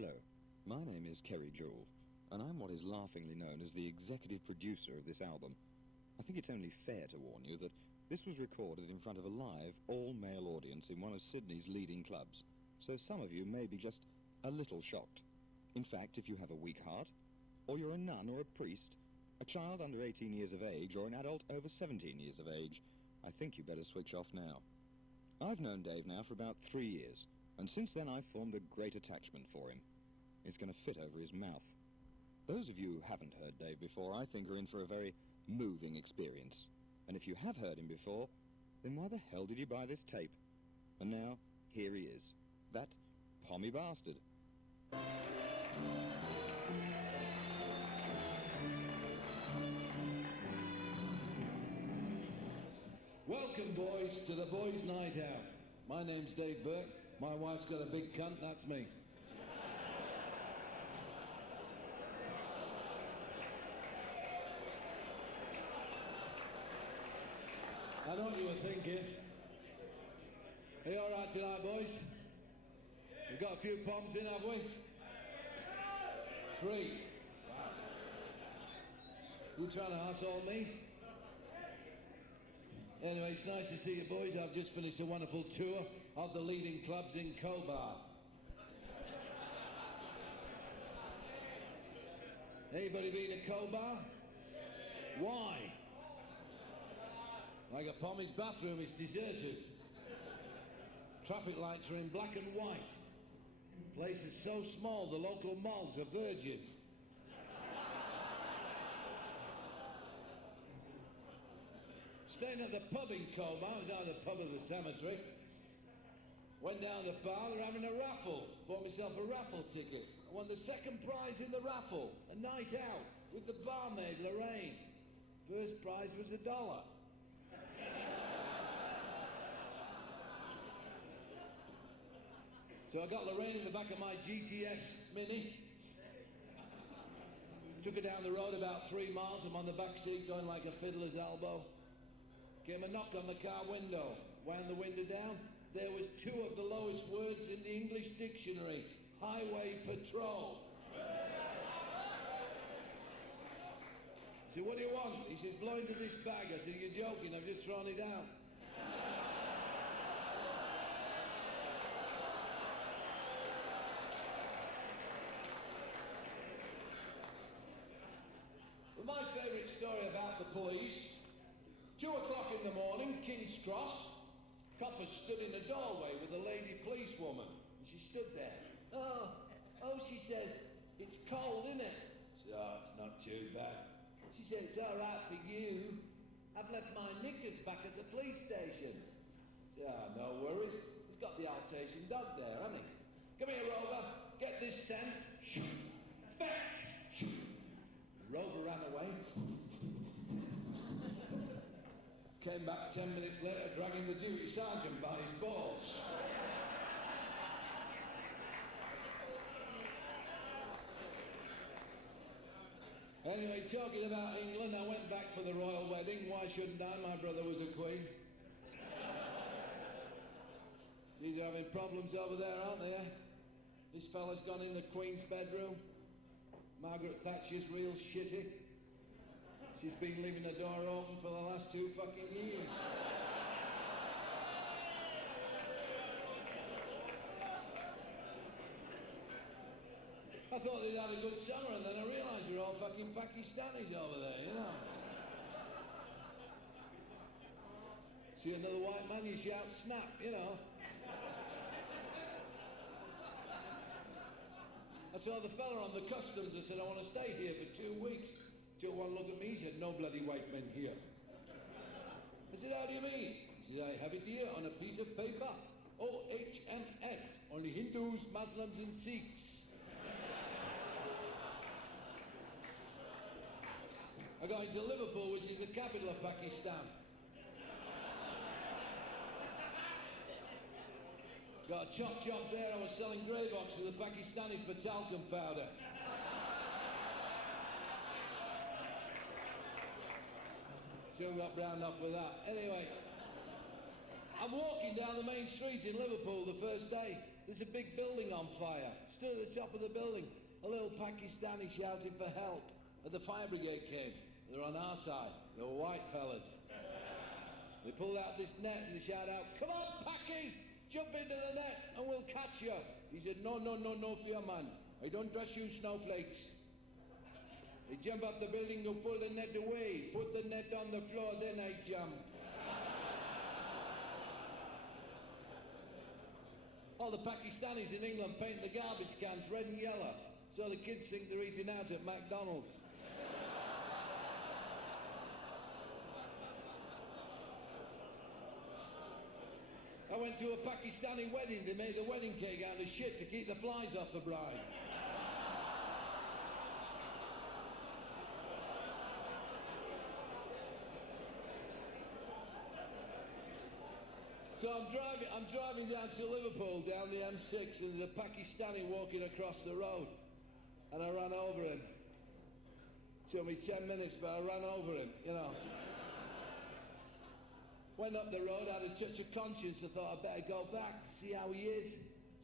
Hello, my name is Kerry Jewell, and I'm what is laughingly known as the executive producer of this album. I think it's only fair to warn you that this was recorded in front of a live, all-male audience in one of Sydney's leading clubs, so some of you may be just a little shocked. In fact, if you have a weak heart, or you're a nun or a priest, a child under 18 years of age, or an adult over 17 years of age, I think you better switch off now. I've known Dave now for about 3 years, and since then I've formed a great attachment for him. It's going to fit over his mouth. Those of you who haven't heard Dave before, I think, are in for a very moving experience. And if you have heard him before, then why the hell did you buy this tape? And now, here he is. That pommy bastard. Welcome, boys, to the boys' night out. My name's Dave Burke. My wife's got a big cunt, that's me. I know what you were thinking. Are you all right tonight, boys? We've got a few poms in, have we? 3. Wow. You trying to arsehole me? Anyway, it's nice to see you, boys. I've just finished a wonderful tour of the leading clubs in Cobar. Anybody been to Cobar? Why? Like a pommy's bathroom, it's deserted. Traffic lights are in black and white. Place is so small, the local malls are virgin. Staying at the pub in Cobar, I was out at the pub of the cemetery. Went down the bar, they're having a raffle. Bought myself a raffle ticket. I won the second prize in the raffle, a night out with the barmaid, Lorraine. First prize was $1. So I got Lorraine in the back of my GTS Mini. Took her down the road about 3 miles. I'm on the back seat going like a fiddler's elbow. Came a knock on the car window. Wound the window down. There was 2 of the lowest words in the English dictionary. Highway patrol. I said, what do you want? He says, blow into this bag. I said, you're joking, I've just thrown it out. But my favourite story about the police, 2 o'clock in the morning, King's Cross, coppers stood in the doorway with a lady policewoman, and she stood there. Oh, she says, it's cold, isn't it? I said, oh, it's not too bad. She said, it's all right for you. I've left my knickers back at the police station. I said, oh, no worries. He's got the Alsatian dog there, hasn't he? Come here, Rover. Get this scent. Fetch! Rover ran away. Came back 10 minutes later, dragging the duty sergeant by his balls. Anyway, talking about England, I went back for the royal wedding. Why shouldn't I? My brother was a queen. These are having problems over there, aren't they? This fella's gone in the Queen's bedroom. Margaret Thatcher's real shitty. She's been leaving the door open for the last 2 fucking years. I thought they'd had a good summer, and then I realised they're all fucking Pakistanis over there, you know. See another white man, you shout snap, you know. I saw the fella on the customs. I said, I want to stay here for 2 weeks. Till one looked at me, he said, no bloody white men here. I said, how do you mean? He said, I have it here on a piece of paper. OHMS, only Hindus, Muslims and Sikhs. I got into Liverpool, which is the capital of Pakistan. Got a chop there. I was selling grey box to the Pakistanis for talcum powder. Soon got round off with that. Anyway, I'm walking down the main street in Liverpool the first day. there's a big building on fire. Stood at the top of the building. A little Pakistani shouting for help. And the fire brigade came. They're on our side. They were white fellas. They pulled out this net and they shouted out, "Come on, Paki! Jump into the net and we'll catch you." He said, "No, no, no, no fear, man. I don't trust you snowflakes." They jump up the building to pull the net away. Put the net on the floor, then I jump. All the Pakistanis in England paint the garbage cans red and yellow, so the kids think they're eating out at McDonald's. I went to a Pakistani wedding. They made the wedding cake out of shit to keep the flies off the bride. So I'm driving down to Liverpool, down the M6, and there's a Pakistani walking across the road. And I ran over him. Took me 10 minutes, but I ran over him, you know. Went up the road, had a touch of conscience. I thought I'd better go back, see how he is.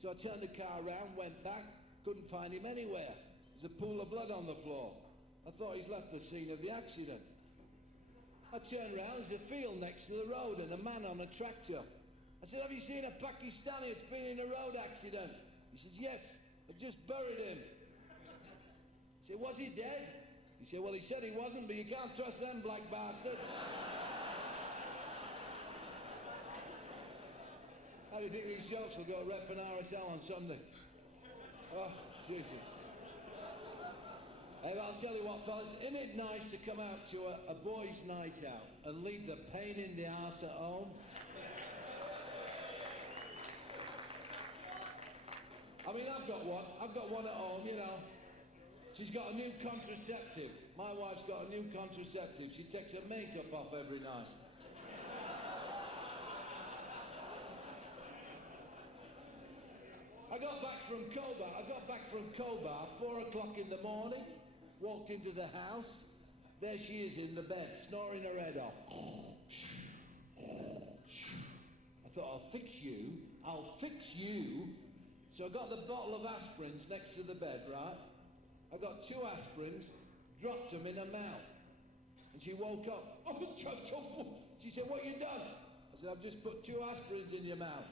So I turned the car around, went back, couldn't find him anywhere. There's a pool of blood on the floor. I thought he's left the scene of the accident. I turned around, there's a field next to the road and a man on a tractor. I said, "Have you seen a Pakistani that's been in a road accident?" He says, "Yes, I've just buried him." I said, "Was he dead?" He said, "Well, he said he wasn't, but you can't trust them black bastards." How do you think these jokes will go rep an RSL on Sunday? Oh, Jesus. Hey, I'll tell you what, fellas, isn't it nice to come out to a boys' night out and leave the pain in the arse at home? I mean, I've got one at home, you know. She's got a new contraceptive. My wife's got a new contraceptive. She takes her makeup off every night. I got back from Cobar, 4 o'clock in the morning, walked into the house. There she is in the bed, snoring her head off. I thought, I'll fix you. So I got the bottle of aspirins next to the bed, right? I got 2 aspirins, dropped them in her mouth. And she woke up. She said, "What you done?" I said, "I've just put 2 aspirins in your mouth."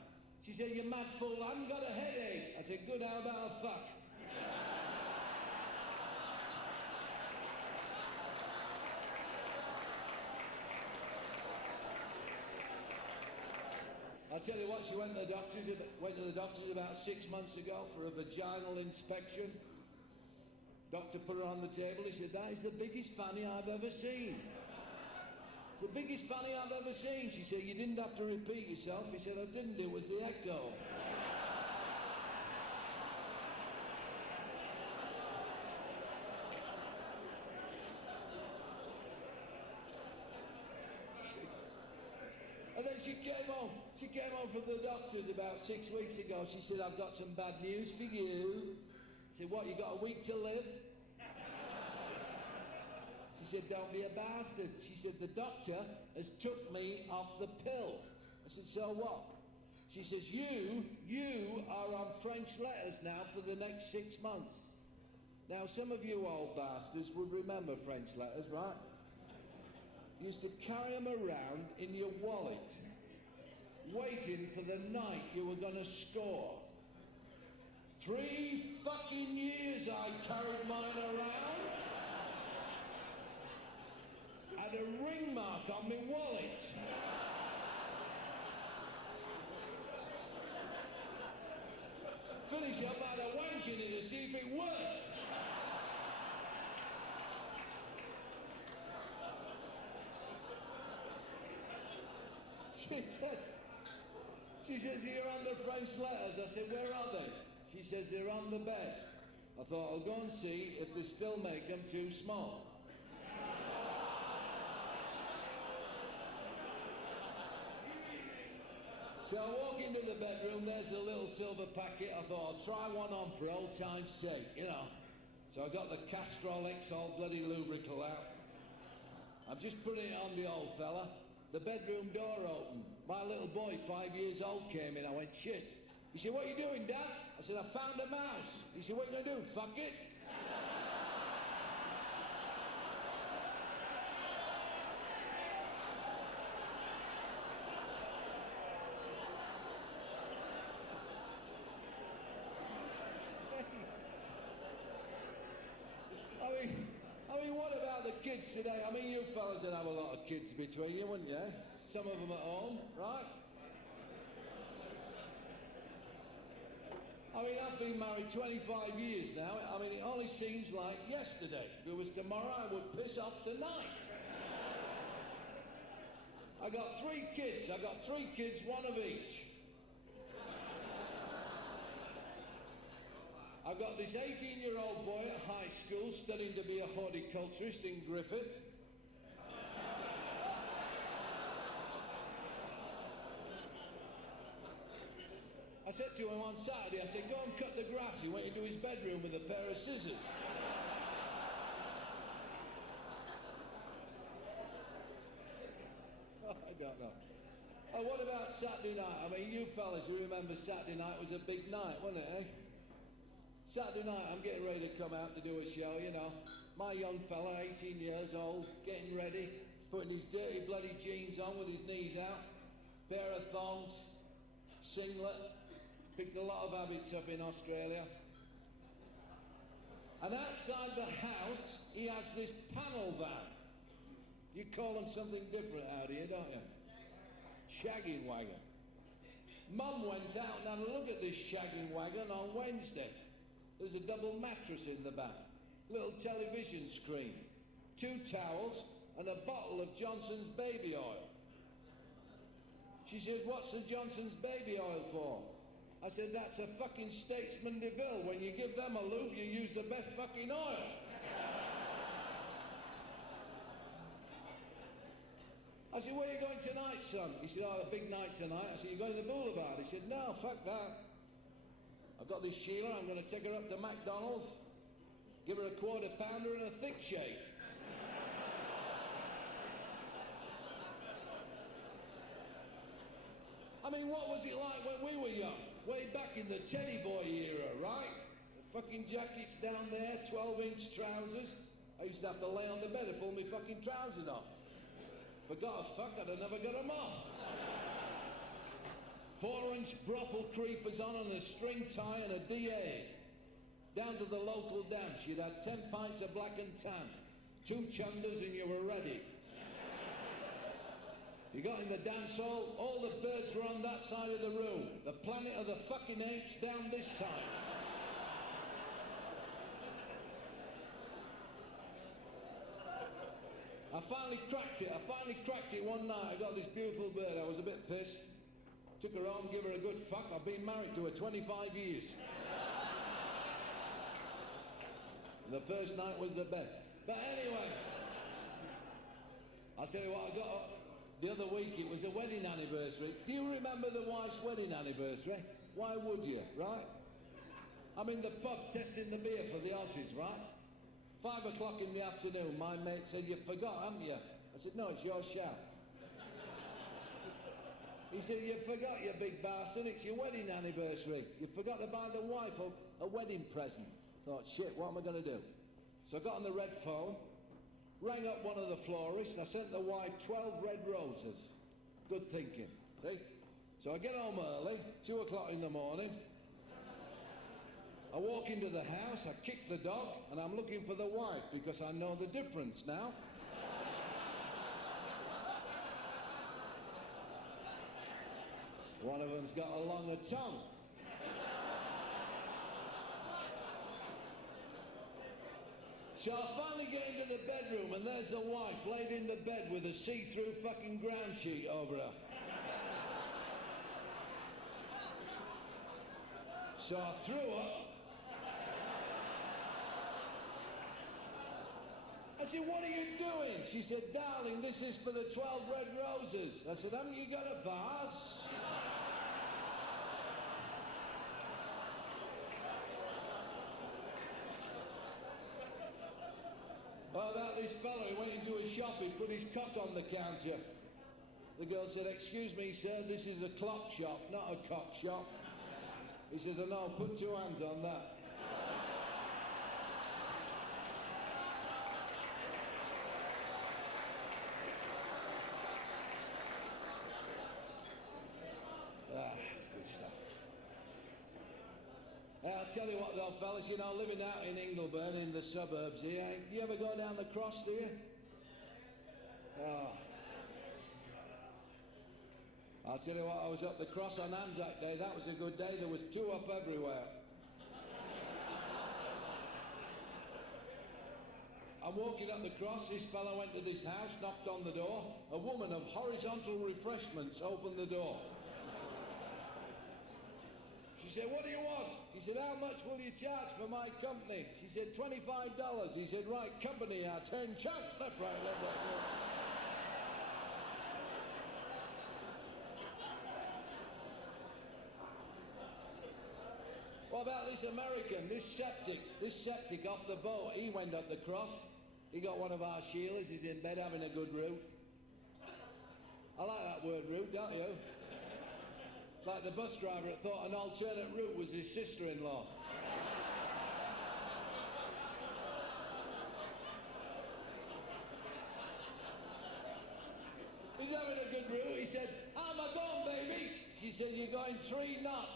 She said, "You mad fool, I haven't got a headache." I said, "Good, how about a fuck?" I'll tell you what, she went to the doctors about 6 months ago for a vaginal inspection. Doctor put her on the table. He said, "That is the biggest fanny I've ever seen." "It's the biggest fanny I've ever seen." She said, "You didn't have to repeat yourself." He said, "I didn't, it was the echo." And then she came home from the doctors about 6 weeks ago. She said, "I've got some bad news for you." I said, "What, you got a week to live?" She said, "Don't be a bastard." She said, "The doctor has took me off the pill." I said, "So what?" She says, you are on French letters now for the next 6 months. Now, some of you old bastards would remember French letters, right? You used to carry them around in your wallet, waiting for the night you were going to score. 3 fucking years I carried mine around. Had a ring mark on my wallet. Finish up, I'd have wank in it to see if it worked. She says, "You're on the French letters." I said, "Where are they?" She says, "They're on the bed." I thought, I'll go and see if they still make them too small. So I walk into the bedroom, there's a little silver packet. I thought, I'll try one on for old time's sake, you know. So I got the Castrol X-All bloody lubricant out. I'm just putting it on the old fella. The bedroom door opened. My little boy, 5 years old, came in. I went, "Shit, He said, what are you doing, Dad? I said, I found a mouse. He said, what are you going to do, fuck it? I mean, what about the kids today? I mean, you fellas would have a lot of kids between you, wouldn't you? Some of them at home, right? I mean, I've been married 25 years now. I mean, it only seems like yesterday. If it was tomorrow, I would piss off tonight. I got 3 kids. I got 3 kids, one of each. I've got this 18-year-old boy at high school studying to be a horticulturist in Griffith. I said to him on Saturday, I said, go and cut the grass. He went into his bedroom with a pair of scissors. I don't know. Oh, what about Saturday night? I mean, you fellas who remember Saturday night was a big night, wasn't it, eh? Saturday night, I'm getting ready to come out to do a show, you know. My young fella, 18 years old, getting ready, putting his dirty bloody jeans on with his knees out, pair of thongs, singlet, picked a lot of habits up in Australia. And outside the house, he has this panel van. You call them something different out here, don't you? Shagging wagon. Mum went out and had a look at this shagging wagon on Wednesday. There's a double mattress in the back, little television screen, 2 towels, and a bottle of Johnson's baby oil. She says, what's the Johnson's baby oil for? I said, that's a fucking Statesman DeVille. When you give them a lube, you use the best fucking oil. I said, where are you going tonight, son? He said, oh, a big night tonight. I said, you going to the boulevard? He said, no, fuck that. I've got this Sheila, I'm going to take her up to McDonald's, give her a quarter pounder and a thick shake. I mean, what was it like when we were young? Way back in the teddy boy era, right? The fucking jackets down there, 12-inch trousers. I used to have to lay on the bed to pull my fucking trousers off. Forgot a fuck, I'd have never got them off. 4-inch brothel creepers on and a string tie and a DA. Down to the local dance, you'd had 10 pints of black and tan, 2 chunders and you were ready. You got in the dance hall, all the birds were on that side of the room. The planet of the fucking apes down this side. I finally cracked it one night. I got this beautiful bird, I was a bit pissed. Took her home, give her a good fuck. I've been married to her 25 years. The first night was the best. But anyway, I'll tell you what I got. The other week, it was a wedding anniversary. Do you remember the wife's wedding anniversary? Why would you, right? I'm in the pub testing the beer for the Aussies, right? 5 o'clock in the afternoon, my mate said, you forgot, haven't you? I said, no, it's your shout. He said, you forgot, you big bastard, it's your wedding anniversary. You forgot to buy the wife a wedding present. Thought, shit, what am I going to do? So I got on the red phone, rang up one of the florists, I sent the wife 12 red roses. Good thinking, see? So I get home early, 2 o'clock in the morning. I walk into the house, I kick the dog, and I'm looking for the wife because I know the difference now. One of them's got a longer tongue. So I finally get into the bedroom and there's the wife laid in the bed with a see-through fucking ground sheet over her. So I threw her. I said, what are you doing? She said, darling, this is for the 12 red roses. I said, haven't you got a vase? Oh, about this fellow, he went into a shop, he put his cock on the counter. The girl said, excuse me, sir, this is a clock shop, not a cock shop. He says, I know, put 2 hands on that. It's good stuff. I'll tell you what though, fellas, you know, living out in Ingleburn, in the suburbs here, you ever go down the cross, do you? Oh. I'll tell you what, I was up the cross on Anzac Day. That was a good day. There was 2 up everywhere. I'm walking up the cross. This fellow went to this house, knocked on the door. A woman of horizontal refreshments opened the door. She said, what do you want? He said, how much will you charge for my company? She said, $25. He said, right, company, 10 chunk. Left, right, left, right. What about this American, this septic off the boat? He went up the cross. He got one of our Sheilas. He's in bed having a good root. I like that word, root, don't you? Like the bus driver that thought an alternate route was his sister-in-law. He's having a good route. He said, how am I going, baby? She said, you're going 3 knots.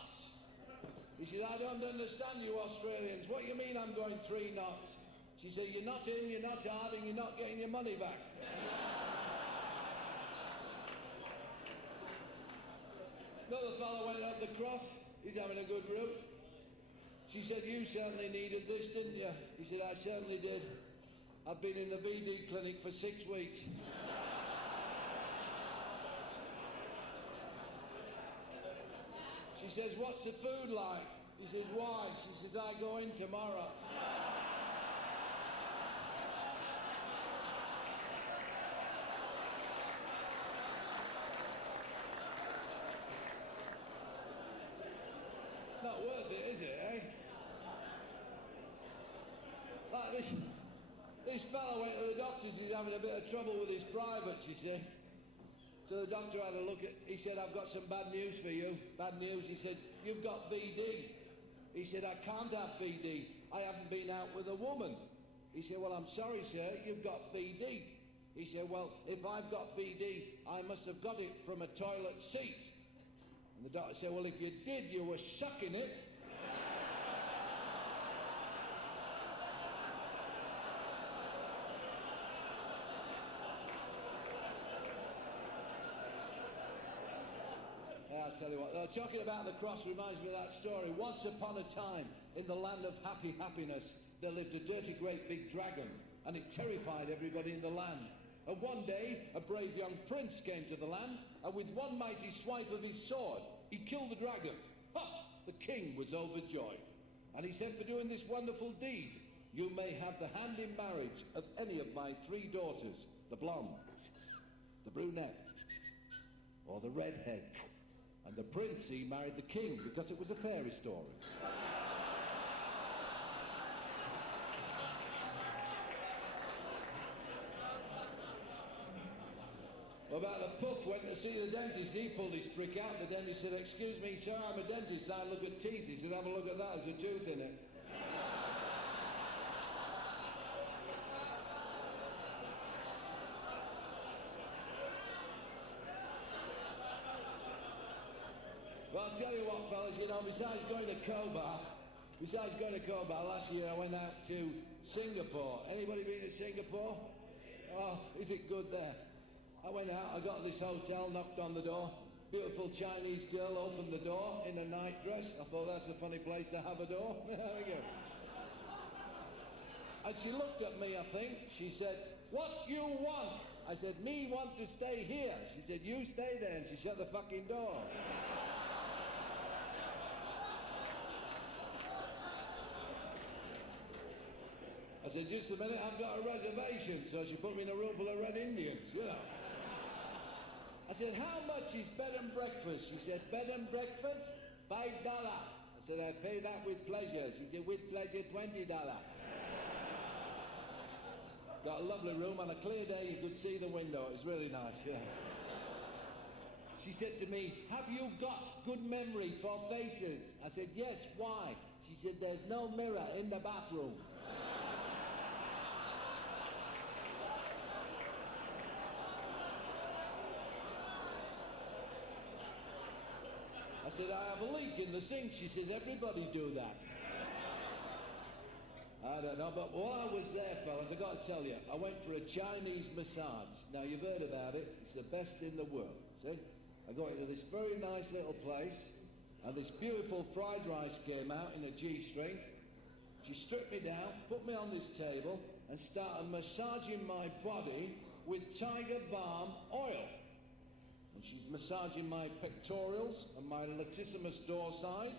He said, I don't understand you Australians. What do you mean I'm going 3 knots? She said, you're not in, you're not hard, and you're not getting your money back. Another fellow went up the cross. He's having a good route. She said, you certainly needed this, didn't you? He said, I certainly did. I've been in the VD clinic for 6 weeks. She says, what's the food like? He says, why? She says, I go in tomorrow. Not worth it, is it, eh? Like this fellow went to the doctors, he's having a bit of trouble with his private, she said. So the doctor had a look at, he said, I've got some bad news for you. Bad news, he said, you've got VD. He said, I can't have VD. I haven't been out with a woman. He said, well, I'm sorry, sir, you've got VD. He said, well, if I've got VD, I must have got it from a toilet seat. And the doctor said, well, if you did, you were sucking it. I'll tell you what, talking about the cross reminds me of that story. Once upon a time, in the land of happiness, there lived a dirty, great big dragon, and it terrified everybody in the land. And one day, a brave young prince came to the land, and with one mighty swipe of his sword, he killed the dragon. Ha! The king was overjoyed. And he said, for doing this wonderful deed, you may have the hand in marriage of any of my 3 daughters, the blonde, the brunette, or the redhead. And the prince, he married the king because it was a fairy story. About the puff went to see the dentist. He pulled his prick out. The dentist said, excuse me, sir, I'm a dentist. I look at teeth. He said, have a look at that. There's a tooth in it. Well, I'll tell you what, fellas, you know, besides going to Cobar, last year I went out to Singapore. Anybody been to Singapore? Oh, is it good there? I went out, I got to this hotel, knocked on the door. Beautiful Chinese girl opened the door in a nightdress. I thought, that's a funny place to have a door. There we go. And she looked at me, I think. She said, what you want? I said, me want to stay here. She said, you stay there. And she shut the fucking door. I said, just a minute, I've got a reservation. So she put me in a room full of red Indians, you know. I said, how much is bed and breakfast? She said, bed and breakfast, $5. I said, I pay that with pleasure. She said, with pleasure, $20. Got a lovely room. On a clear day, you could see the window. It was really nice, yeah. She said to me, "Have you got good memory for faces?" I said, "Yes, why?" She said, "There's no mirror in the bathroom." I said, "I have a leak in the sink." She said, "Everybody do that." I don't know, but while I was there, fellas, I got to tell you, I went for a Chinese massage. Now, you've heard about it. It's the best in the world, see? I got into this very nice little place, and this beautiful fried rice came out in a G-string. She stripped me down, put me on this table, and started massaging my body with Tiger Balm oil. And she's massaging my pectorals and my latissimus dorsi.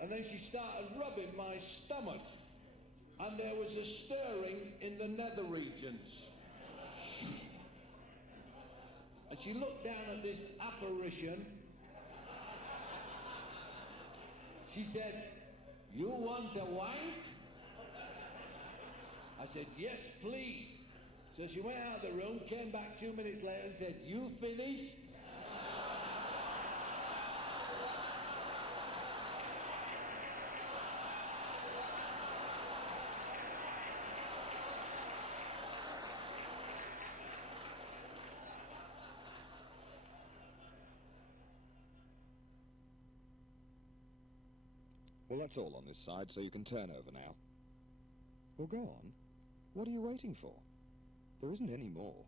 And then she started rubbing my stomach. And there was a stirring in the nether regions. And she looked down at this apparition. She said, "You want a wank?" I said, "Yes, please." So she went out of the room, came back 2 minutes later and said, "You finished?" Well, that's all on this side, so you can turn over now. Well, go on. What are you waiting for? There isn't any more.